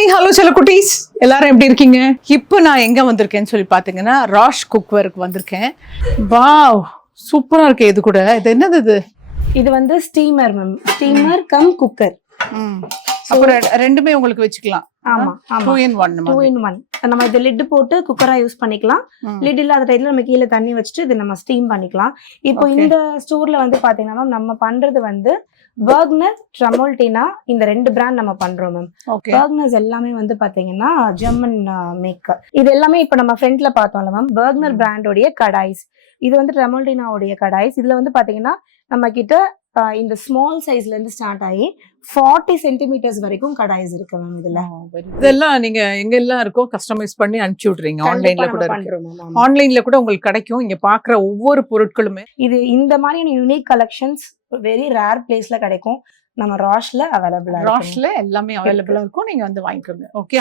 Hi hello செல்ல குட்டீஸ், எல்லாரும் எப்படி இருக்கீங்க? இப்போ நான் எங்க வந்திருக்கேன்னு சொல்லி பாத்தீங்கன்னா ராஷ் குக்வேருக்கு வந்திருக்கேன். வாவ், சூப்பரா இருக்கு. இது கூட இது என்னது? இது வந்து steamer ma'am, steamer come cooker. அப்புறம் ரெண்டுமே உங்களுக்கு வச்சுக்கலாம். ஆமா ஆமா, 2 in 1 2 in 1. நம்ம இது லிட் போட்டு குக்கரா யூஸ் பண்ணிக்கலாம். லிட் இல்லாத டைம்ல நம்ம கீழே தண்ணி வச்சுட்டு இது நம்ம ஸ்டீம் பண்ணிக்கலாம். இப்போ இந்த ஸ்டோர்ல வந்து பாத்தீங்கன்னா மேம், நம்ம பண்றது வந்து பர்க்னர், ட்ரமோல்டினா, இந்த 2 பிராண்ட் நம்ம பண்றோம் மேம். பர்க்னர்ஸ் எல்லாமே வந்து பாத்தீங்கன்னா ஜெர்மன் மேக்கர். இது எல்லாமே இப்ப நம்ம ஃப்ரண்ட்ல பார்த்தோம்ல மேம், பர்க்னர் பிராண்டோடைய கடாய்ஸ். இது வந்து ட்ரமோல்டினாவுடைய கடாய்ஸ். இதுல வந்து பாத்தீங்கன்னா நம்ம கிட்ட இந்த ஸ்மால் சைஸ்ல இருந்து ஸ்டார்ட் ஆகி 40 சென்டிமீட்டர்ஸ் வரைக்கும் கடாய்ஸ் இருக்கு மேம். இதுல இதெல்லாம் நீங்க எங்க எல்லாம் இருக்கோ கஸ்டமைஸ் பண்ணி அனுப்பிச்சு விடுறீங்க. ஆன்லைன்ல கூட இருக்கு. ஆன்லைன்ல கூட உங்களுக்கு கிடைக்கும். இங்க பாக்குற ஒவ்வொரு பொருட்களுமே இது இந்த மாதிரியான யூனிக் கலெக்ஷன்ஸ் வெரி ரேர் பிளேஸ்ல கிடைக்கும். நம்ம ராஷ்ல அவைலபிளா ராஷ்ல எல்லாமே அவைலபிளா இருக்கும். நீங்க வந்து வாங்கிக்கோங்க. ஓகே.